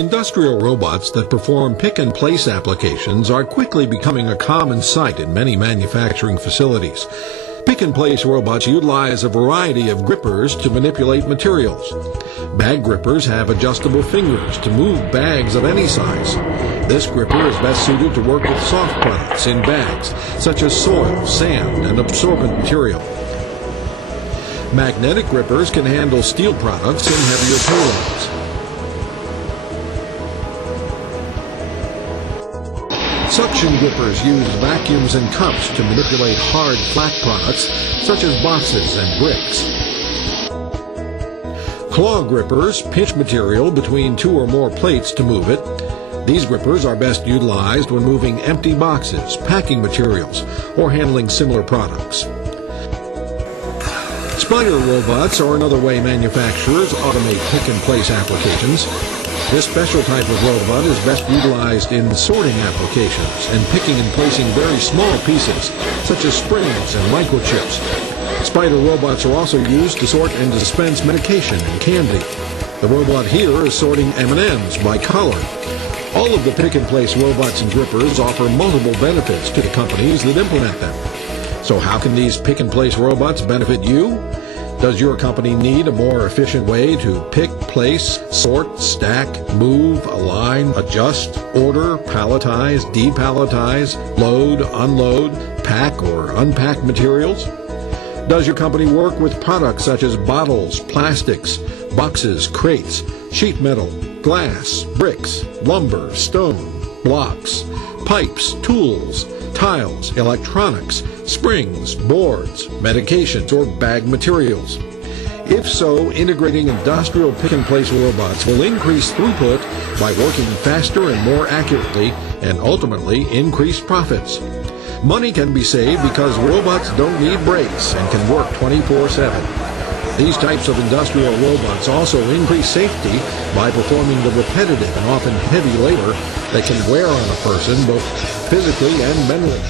Industrial robots that perform pick-and-place applications are quickly becoming a common sight in many manufacturing facilities. Pick-and-place robots utilize a variety of grippers to manipulate materials. Bag grippers have adjustable fingers to move bags of any size. This gripper is best suited to work with soft products in bags, such as soil, sand, and absorbent material. Magnetic grippers can handle steel products and heavier payloads. Suction grippers use vacuums and cups to manipulate hard, flat products, such as boxes and bricks. Claw grippers pinch material between two or more plates to move it. These grippers are best utilized when moving empty boxes, packing materials, or handling similar products. Spider robots are another way manufacturers automate pick-and-place applications. This special type of robot is best utilized in sorting applications and picking and placing very small pieces, such as springs and microchips. Spider robots are also used to sort and dispense medication and candy. The robot here is sorting M&Ms by color. All of the pick-and-place robots and grippers offer multiple benefits to the companies that implement them. So how can these pick-and-place robots benefit you? Does your company need a more efficient way to pick, place, sort, stack, move, align, adjust, order, palletize, depalletize, load, unload, pack or unpack materials? Does your company work with products such as bottles, plastics, boxes, crates, sheet metal, glass, bricks, lumber, stone, blocks, pipes, tools, tiles, electronics, springs, boards, medications, or bag materials? If so, integrating industrial pick-and-place robots will increase throughput by working faster and more accurately and ultimately increase profits. Money can be saved because robots don't need breaks and can work 24/7. These types of industrial robots also increase safety by performing the repetitive and often heavy labor that can wear on a person both physically and mentally.